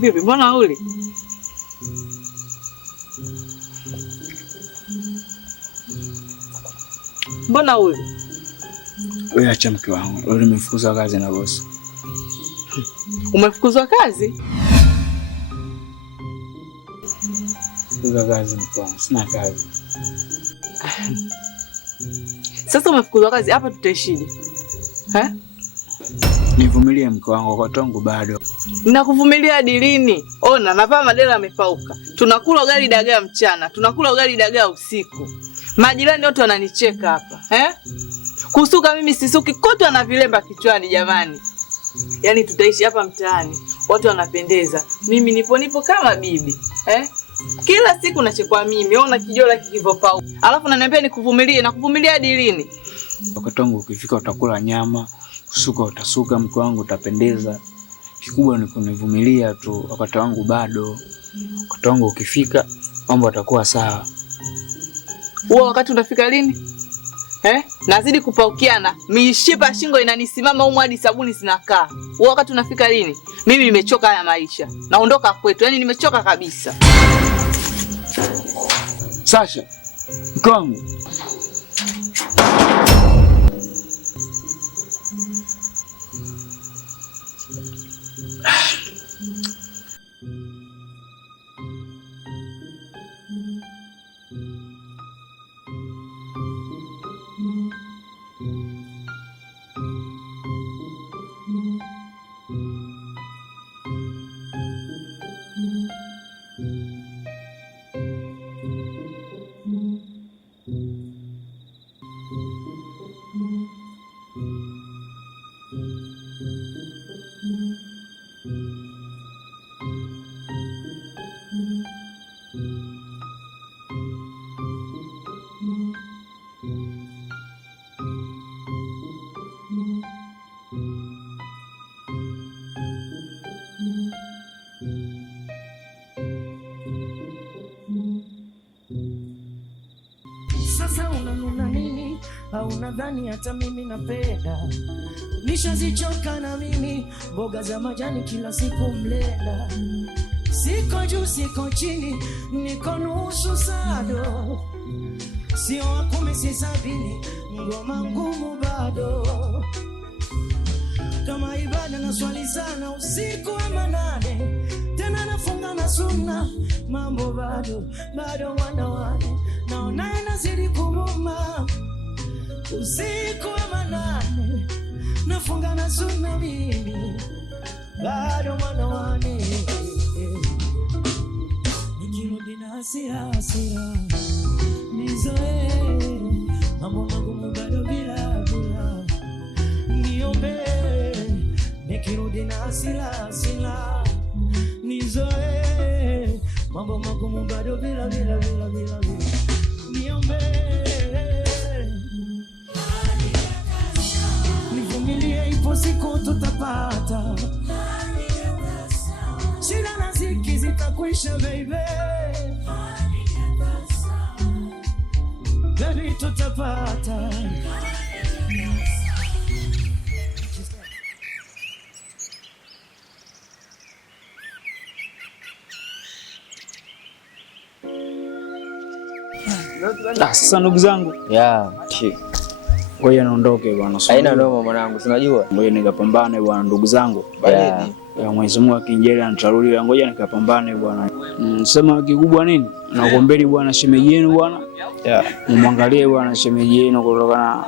Vipi, mbona uli? Mbona uli? Wewe acha mke wangu. Leo nimefukuzwa kazi na bosi. Umefukuzwa kazi? Fukuzwa kazi mke wangu. Sina kazi. Sasa umefukuzwa kazi, hapa tutaishije? Nivumilie mke wangu, kwa tongu bado. Ninakuvumilia hadi lini? Ona, navaa madela yamepauka. Tunakula ugali dagaa mchana, tunakula ugali dagaa usiku. Majirani wote wananicheka hapa, Kusuka mimi sisuki, kote ana vilemba kichwani jamani. Yaani tutaishi hapa mtaani, watu wanapendeza. Mimi nipo kama bibi, Kila siku nachekwa mimi, ona kijola kikivopauka. Alafu unaniambia nikuvumilie, nakuvumilia hadi lini? Wakati wangu ukifika utakula nyama, kusuka utasuka mke wangu, utapendeza. Kikubwa ni kunivumilia tu, wakati wangu bado. Wakati wangu ukifika, mambo yatakuwa sawa. Huo wakati unafika lini? Nazidi kupaukiana, mishipa shingo inanisimama humu hadi sabuni zinakaa. Huo wakati unafika lini? Mimi nimechoka haya maisha. Naondoka kwetu, yani nimechoka kabisa. Sasha, mke wangu. Sasa unanuna nini? Au unadhani hata mimi napenda? Nishazichoka na mimi mboga za majani kila siku mlenda. Siko juu siko chini, niko nusu sado. Sio wa 10 si 70, ngoma ngumu bado. Kama ibada na swali sana usiku wa manane, tena nafunga na sunna, mambo bado wanawane. Naona inazidi kumuma, usiku wa manane, nafunga na sunna mimi, bado wanawane. Nikirudi na hasira, nizoe, mambo magumu bado bila. Niombe, nikirudi na hasira, nizoe, mambo magumu bado bila. Niombe, nivumilie, ipo siku tutapata. Shida na ziki zitakwisha baby. Baby tutapata. Sasa ndugu zangu. Ngoja niondoke bwana. Haina noma mwanangu, si unajua. Ngoja nikapambane bwana ndugu zangu. Yeah. Mwenyezi Mungu akinijalia nitarudi, ngoja nikapambane bwana. Sema kikubwa nini? Nakuombeni bwana shemeji yenu bwana. Mwangalie bwana shemeji yenu kutokana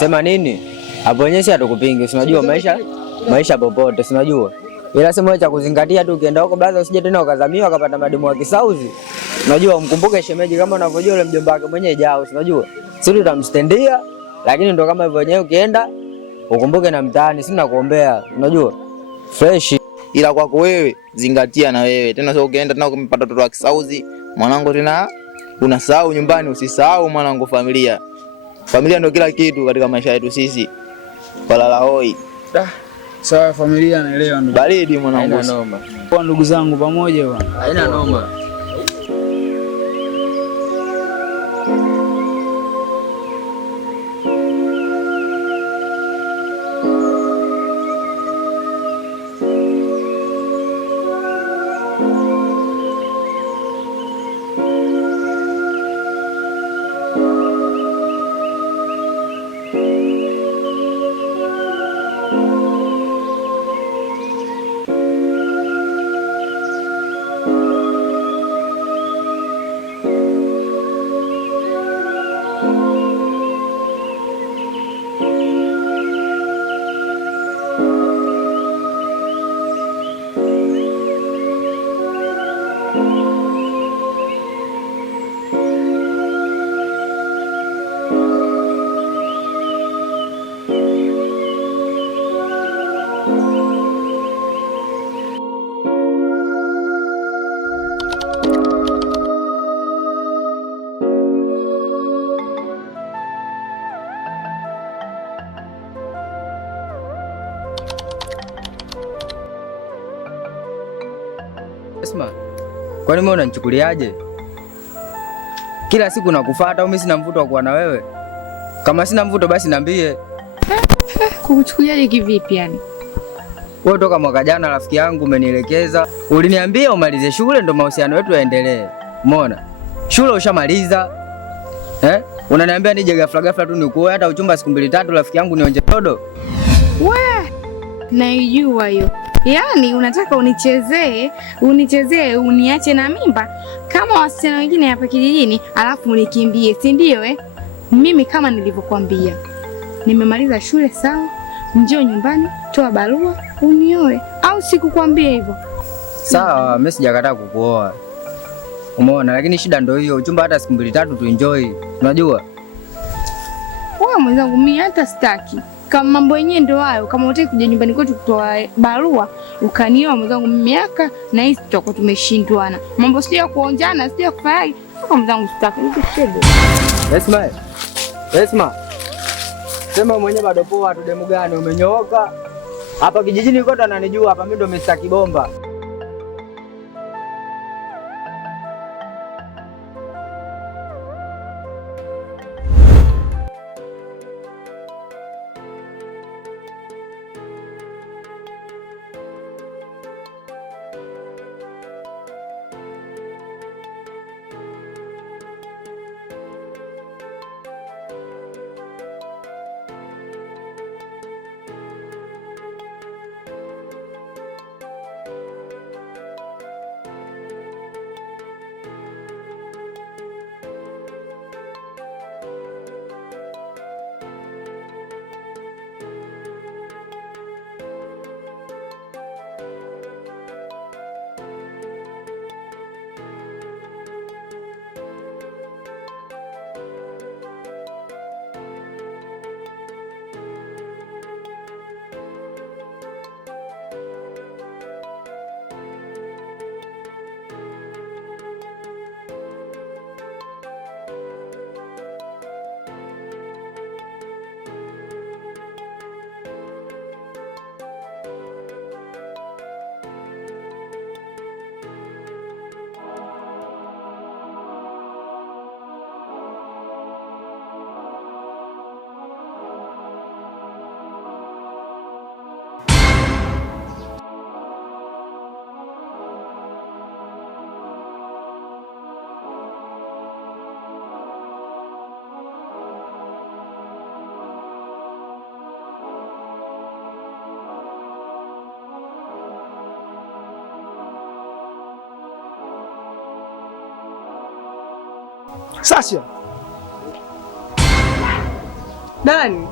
sema nini? Hapo wenyewe si atukupingi. Si unajua maisha popote, si unajua. Ila sema cha kuzingatia tu ukienda huko brother usije tena ukazamia ukapata mademu wa kisauzi. Unajua umkumbuke shemeji kama unavyojua yule mjomba wake mwenyewe jao, si unajua. Sisi tutamstendia, lakini ndo kama hivyo wenyewe ukienda ukumbuke na mtaani, si nakuombea, unajua. Fresh. Ila kwako wewe zingatia na wewe. Tena sio ukienda tena ukimpata mtoto wa kisauzi, mwanangu tena unasahau nyumbani, usisahau mwanangu familia. Familia ndio kila kitu katika maisha yetu sisi. Walala hoi. Sawa familia naelewa ndugu. Baridi mwanangu. Haina noma. Kwa ndugu zangu pamoja bwana. Haina noma. Esma, kwani wewe unanichukuliaje? Kila siku nakufuata au mimi sina mvuto wa kuwa na wewe? Kama sina mvuto basi niambie. Kukuchukuliaje kivipi yani? Wewe toka mwaka jana rafiki yangu umenielekeza. Uliniambia umalize shule ndo mahusiano yetu yaendelee. Umeona? Shule ushamaliza. Unaniambia nije ghafla tu nikuoe hata uchumba siku 2-3 rafiki yangu nionje todo. We! Naijua hiyo. Yaani unataka unichezee uniache na mimba kama wasichana wengine hapa kijijini alafu unikimbie, si ndio Mimi kama nilivyokuambia. Nimemaliza shule sawa, njoo nyumbani, toa barua, unioe au sikukwambia hivyo? Sawa, mimi sijakataa kukuoa. Umeona, lakini shida ndio hiyo, uchumba hata siku 2-3 tu enjoy. Unajua? Wewe mwenzangu mimi hata sitaki. Kama mambo yenyewe ndio hayo, kama unataka kuja nyumbani kwetu kutoa barua, ukanioa mwenzangu miaka na hisi tutakuwa tumeshindwana. Mambo sio ya kuonjana, sio ya kufanya. Kama mwenzangu sitaki, nikishebe. Esma. Sema mwenyewe bado poa tu, demu gani umenyooka? Hapa kijijini kote ananijua, hapa mimi ndo Mr. Kibomba. Sasha. Dani.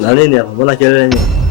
Na nini hapa? Mbona kelele nyingi?